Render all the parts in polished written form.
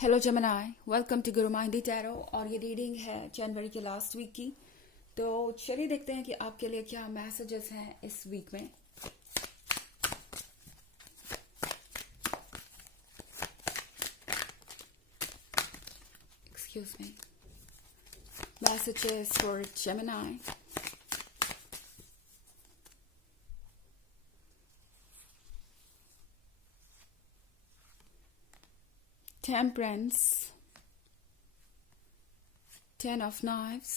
Hello जमनाई, welcome to Guru माहिंदी tarot. और ये reading है जनवरी के लास्ट वीक की। तो चलिए देखते हैं कि आपके लिए क्या मैसेजेस हैं इस वीक में। Excuse me. Messages for Gemini. Temperance, Ten of Knives,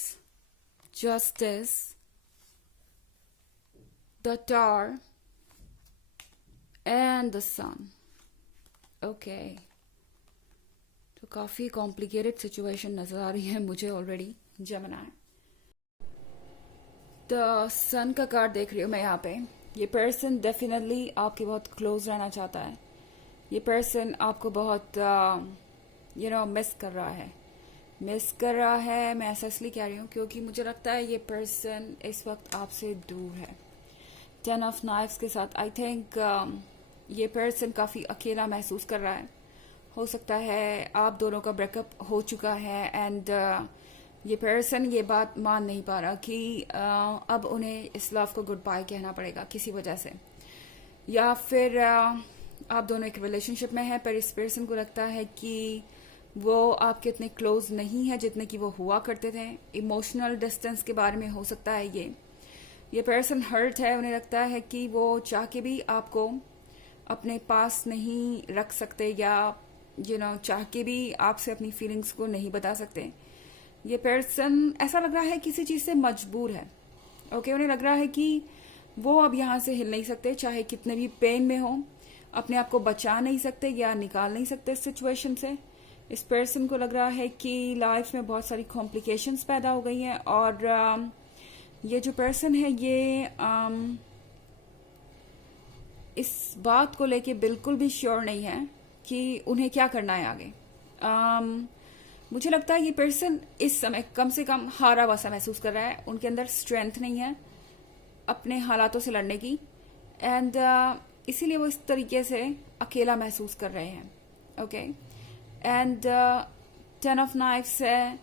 Justice, the Tower, and the Sun. Okay. तो काफ़ी कॉम्प्लिकेटेड सिचुएशन नज़र आ रही है मुझे ऑलरेडी जेमिनी। द सन का कार्ड देख रही हूँ मैं यहाँ पे। ये पर्सन डेफिनेटली आपके बहुत क्लोज रहना चाहता है। ये पर्सन आपको बहुत मिस कर रहा है। मैं ऐसा इसलिए कह रही हूँ क्योंकि मुझे लगता है ये पर्सन इस वक्त आपसे दूर है। 10 ऑफ नाइफ्स के साथ आई थिंक ये पर्सन काफ़ी अकेला महसूस कर रहा है। हो सकता है आप दोनों का ब्रेकअप हो चुका है एंड ये पर्सन ये बात मान नहीं पा रहा कि अब उन्हें इस लव को गुड बाय कहना पड़ेगा किसी वजह से, या फिर आप दोनों एक रिलेशनशिप में हैं पर इस पर्सन को लगता है कि वो आपके इतने क्लोज नहीं है जितने कि वो हुआ करते थे। इमोशनल डिस्टेंस के बारे में हो सकता है ये पर्सन हर्ट है। उन्हें लगता है कि वो चाह के भी आपको अपने पास नहीं रख सकते या चाह के भी आपसे अपनी फीलिंग्स को नहीं बता सकते। ये पर्सन ऐसा लग रहा है किसी चीज़ से मजबूर है। ओके, उन्हें लग रहा है कि वो अब यहाँ से हिल नहीं सकते, चाहे कितने भी पेन में हो, अपने आप को बचा नहीं सकते या निकाल नहीं सकते इस सिचुएशन से। इस पर्सन को लग रहा है कि लाइफ में बहुत सारी कॉम्प्लिकेशंस पैदा हो गई हैं और ये जो पर्सन है ये इस बात को लेके बिल्कुल भी श्योर नहीं है कि उन्हें क्या करना है आगे। मुझे लगता है ये पर्सन इस समय कम से कम हारा हुआ सा महसूस कर रहा है। उनके अंदर स्ट्रेंथ नहीं है अपने हालातों से लड़ने की एंड इसीलिए वो इस तरीके से अकेला महसूस कर रहे हैं। ओके, एंड 10 ऑफ नाइफ्स है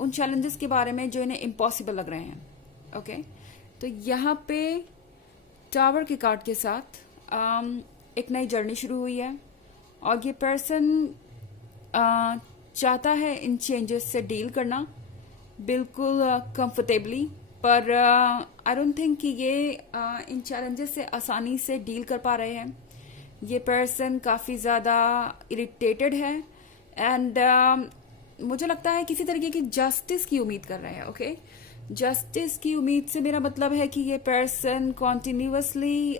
उन चैलेंजेस के बारे में जो इन्हें इम्पॉसिबल लग रहे हैं। ओके, तो यहाँ पे टावर के कार्ड के साथ एक नई जर्नी शुरू हुई है और ये पर्सन चाहता है इन चेंजेस से डील करना बिल्कुल कंफर्टेबली, पर आई डोंट थिंक कि ये इन चैलेंजेस से आसानी से डील कर पा रहे हैं। ये पर्सन काफ़ी ज़्यादा इरिटेटेड है एंड मुझे लगता है किसी तरीके की जस्टिस की उम्मीद कर रहे हैं। ओके, जस्टिस की उम्मीद से मेरा मतलब है कि ये पर्सन कॉन्टिन्यूसली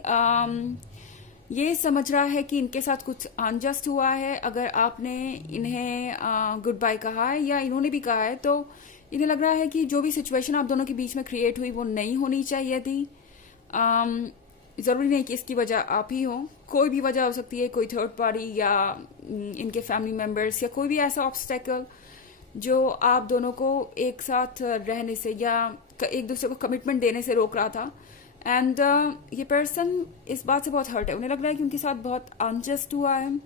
ये समझ रहा है कि इनके साथ कुछ अनजस्ट हुआ है। अगर आपने इन्हें गुड बाय कहा है या इन्होंने भी कहा है तो इन्हें लग रहा है कि जो भी सिचुएशन आप दोनों के बीच में क्रिएट हुई वो नहीं होनी चाहिए थी। ज़रूरी नहीं कि इसकी वजह आप ही हो, कोई भी वजह हो सकती है, कोई थर्ड पार्टी या इनके फैमिली मेम्बर्स या कोई भी ऐसा ऑब्स्टेकल जो आप दोनों को एक साथ रहने से या एक दूसरे को कमिटमेंट देने से रोक रहा था। एंड ये पर्सन इस बात से बहुत हर्ट है। उन्हें लग रहा है कि उनके साथ बहुत अनजस्ट हुआ है,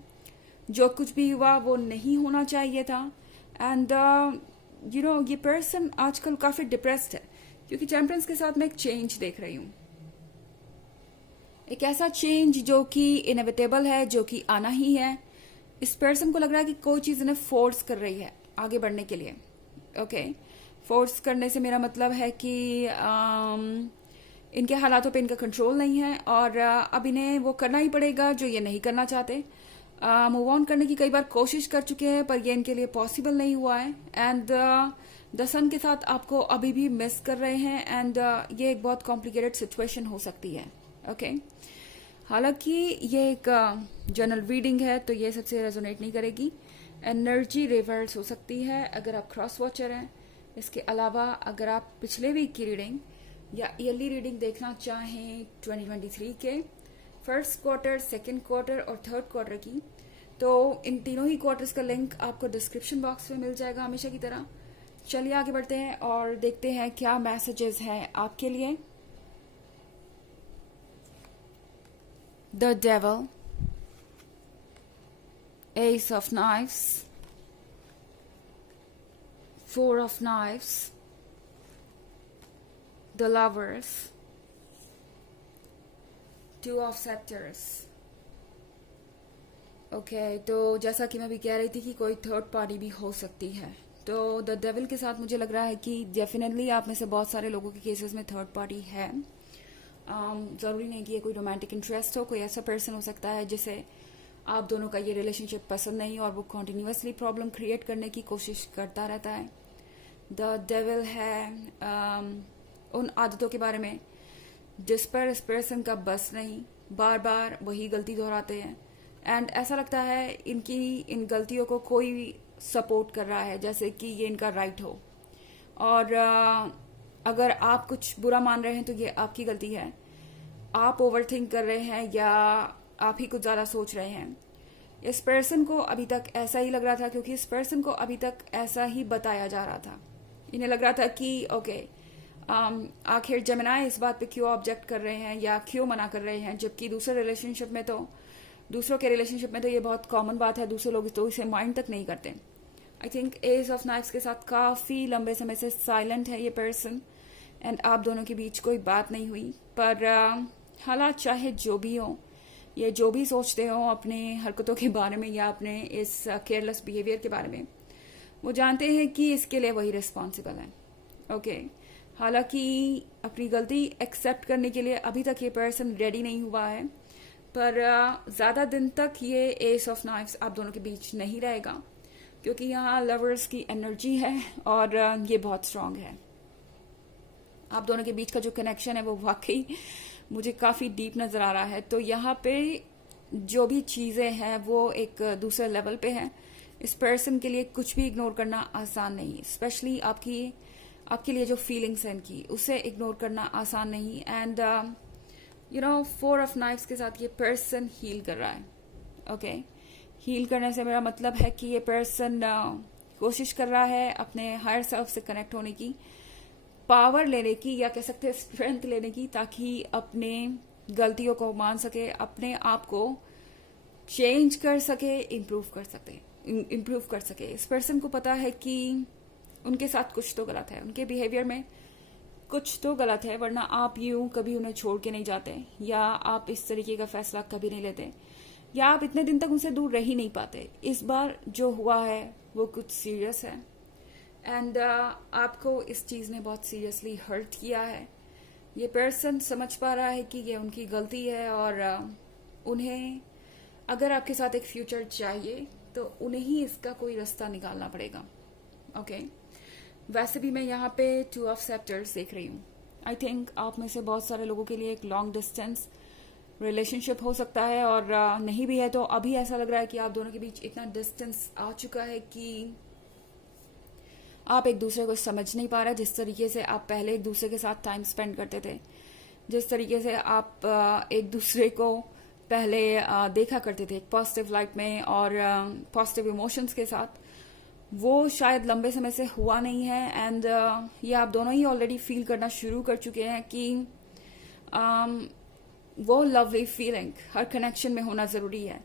जो कुछ भी हुआ वो नहीं होना चाहिए था। एंड ये पर्सन आजकल काफ़ी डिप्रेस्ड है क्योंकि टेम्परेंस के साथ मैं एक चेंज देख रही हूँ, एक ऐसा चेंज जो कि इनएविटेबल है, जो कि आना ही है। इस पर्सन को लग रहा है कि कोई चीज़ इन्हें फोर्स कर रही है आगे बढ़ने के लिए। ओके, फोर्स करने से मेरा मतलब है कि इनके हालातों पे इनका कंट्रोल नहीं है और अब इन्हें वो करना ही पड़ेगा जो ये नहीं करना चाहते। मूव ऑन करने की कई बार कोशिश कर चुके हैं पर ये इनके लिए पॉसिबल नहीं हुआ है एंड द सन के साथ आपको अभी भी मिस कर रहे हैं एंड ये एक बहुत कॉम्प्लिकेटेड सिचुएशन हो सकती है। ओके, हालांकि ये एक जनरल रीडिंग है तो ये सबसे रेजोनेट नहीं करेगी। एनर्जी रिवर्स हो सकती है अगर आप क्रॉस वॉचर हैं। इसके अलावा अगर आप पिछले वीक की रीडिंग या ईयरली रीडिंग देखना चाहें 2023 के फर्स्ट क्वार्टर, सेकेंड क्वार्टर और थर्ड क्वार्टर की, तो इन तीनों ही क्वार्टर्स का लिंक आपको डिस्क्रिप्शन बॉक्स में मिल जाएगा हमेशा की तरह। चलिए आगे बढ़ते हैं और देखते हैं क्या मैसेजेस हैं आपके लिए। The devil, Ace of Knives, Four of Knives, The Lovers, Two of Scepters. Okay तो जैसा कि मैं भी कह रही थी कि कोई थर्ड पार्टी भी हो सकती है, तो द डेविल के साथ मुझे लग रहा है कि डेफिनेटली आप में से बहुत सारे लोगों के केसेस में थर्ड पार्टी है. ज़रूरी नहीं कि ये कोई रोमांटिक इंटरेस्ट हो, कोई ऐसा पर्सन हो सकता है जिसे आप दोनों का ये रिलेशनशिप पसंद नहीं और वो कॉन्टिन्यूसली प्रॉब्लम क्रिएट करने की कोशिश करता रहता है. द डेविल है उन आदतों के बारे में जिस पर इस पर्सन का बस नहीं, बार बार वही गलती दोहराते हैं एंड ऐसा लगता है इनकी इन गलतियों को कोई सपोर्ट कर रहा है, जैसे कि ये इनका राइट हो. और अगर आप कुछ बुरा मान रहे हैं तो ये आपकी गलती है. आप ओवर थिंक कर रहे हैं या आप ही कुछ ज़्यादा सोच रहे हैं. इस पर्सन को अभी तक ऐसा ही लग रहा था, क्योंकि इस पर्सन को अभी तक ऐसा ही बताया जा रहा था. इन्हें लग रहा था कि ओके आखिर जेमिनाई इस बात पे क्यों ऑब्जेक्ट कर रहे हैं या क्यों मना कर रहे हैं, जबकि दूसरों के रिलेशनशिप में तो ये बहुत कॉमन बात है, दूसरे लोग तो इसे माइंड तक नहीं करते. I think edge of knives के साथ काफ़ी लंबे समय से साइलेंट है ये पर्सन एंड आप दोनों के बीच कोई बात नहीं हुई. पर हालात चाहे जो भी हो, ये जो भी सोचते हो अपने हरकतों के बारे में या अपने इस केयरलेस बिहेवियर के बारे में, वो जानते हैं कि इसके लिए वही रिस्पॉन्सिबल है. ओके हालांकि अपनी गलती एक्सेप्ट करने के लिए अभी तक ये पर्सन रेडी नहीं हुआ है, पर ज़्यादा दिन तक ये एस ऑफ नाइफ्स आप दोनों के बीच नहीं रहेगा, क्योंकि यहाँ लवर्स की एनर्जी है और ये बहुत स्ट्रांग है. आप दोनों के बीच का जो कनेक्शन है वो वाकई मुझे काफ़ी डीप नज़र आ रहा है. तो यहाँ पे जो भी चीज़ें हैं वो एक दूसरे लेवल पे हैं. इस पर्सन के लिए कुछ भी इग्नोर करना आसान नहीं, स्पेशली आपके लिए जो फीलिंग्स हैं इनकी, उसे इग्नोर करना आसान नहीं. एंड फोर ऑफ नाइफ्स के साथ ये पर्सन हील कर रहा है. ओके हील करने से मेरा मतलब है कि ये पर्सन कोशिश कर रहा है अपने हायर सेल्फ से कनेक्ट होने की, पावर लेने की, या कह सकते हैं स्ट्रेंथ लेने की, ताकि अपने गलतियों को मान सके, अपने आप को चेंज कर सके, इम्प्रूव कर सके. इस पर्सन को पता है कि उनके साथ कुछ तो गलत है, उनके बिहेवियर में कुछ तो गलत है, वरना आप यूं कभी उन्हें छोड़ के नहीं जाते, या आप इस तरीके का फैसला कभी नहीं लेते, या आप इतने दिन तक उनसे दूर रह ही नहीं पाते. इस बार जो हुआ है वो कुछ सीरियस है एंड आपको इस चीज़ ने बहुत सीरियसली हर्ट किया है. ये पर्सन समझ पा रहा है कि ये उनकी गलती है और उन्हें अगर आपके साथ एक फ्यूचर चाहिए तो उन्हें ही इसका कोई रास्ता निकालना पड़ेगा. ओके वैसे भी मैं यहाँ पे टू ऑफ सेप्टर्स देख रही हूँ. आई थिंक आप में से बहुत सारे लोगों के लिए एक लॉन्ग डिस्टेंस रिलेशनशिप हो सकता है, और नहीं भी है तो अभी ऐसा लग रहा है कि आप दोनों के बीच इतना डिस्टेंस आ चुका है कि आप एक दूसरे को समझ नहीं पा रहे. जिस तरीके से आप पहले एक दूसरे के साथ टाइम स्पेंड करते थे, जिस तरीके से आप एक दूसरे को पहले देखा करते थे एक पॉजिटिव लाइट में और पॉजिटिव इमोशंस के साथ, वो शायद लंबे समय से हुआ नहीं है. एंड ये आप दोनों ही ऑलरेडी फील करना शुरू कर चुके हैं कि वो लवली फीलिंग हर कनेक्शन में होना ज़रूरी है.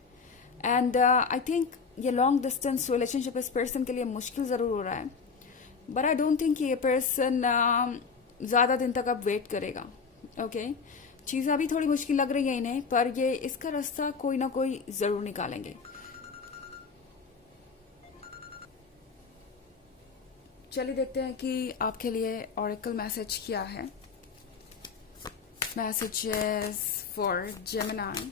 एंड आई थिंक ये लॉन्ग डिस्टेंस रिलेशनशिप इस पर्सन के लिए मुश्किल ज़रूर हो रहा है, बट आई डोंट थिंक ये पर्सन ज़्यादा दिन तक अब वेट करेगा. ओके चीज़ें अभी थोड़ी मुश्किल लग रही है इन्हें, पर ये इसका रास्ता कोई ना कोई ज़रूर निकालेंगे. चलिए देखते हैं कि आपके लिए ऑरेकल मैसेज क्या है. Messages for Gemini.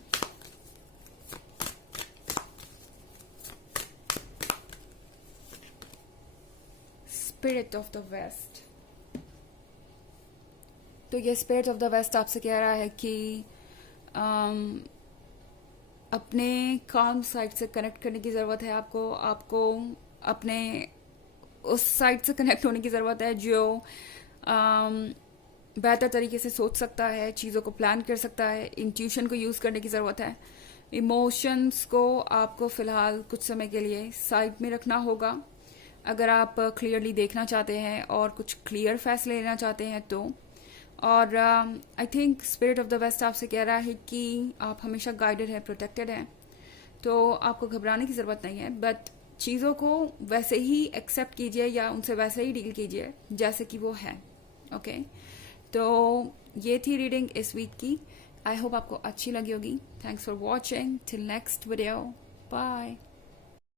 Spirit of the west. तो ये स्पिरिट ऑफ द वेस्ट आपसे कह रहा है कि अपने काम साइड से कनेक्ट करने की ज़रूरत है. आपको अपने उस साइड से कनेक्ट होने की ज़रूरत है जो बेहतर तरीके से सोच सकता है, चीज़ों को प्लान कर सकता है. इंट्यूशन को यूज़ करने की ज़रूरत है. इमोशंस को आपको फ़िलहाल कुछ समय के लिए साइड में रखना होगा अगर आप क्लियरली देखना चाहते हैं और कुछ क्लियर फैसले लेना चाहते हैं तो. और I think spirit of the west आपसे कह रहा है कि आप हमेशा गाइडेड हैं, प्रोटेक्टेड हैं. तो आपको घबराने की ज़रूरत नहीं है, बट चीज़ों को वैसे ही एक्सेप्ट कीजिए या उनसे वैसे ही डील कीजिए जैसे कि वो है। ओके, तो ये थी रीडिंग इस वीक की। आई होप आपको अच्छी लगी होगी। Thanks for watching, till next video, bye.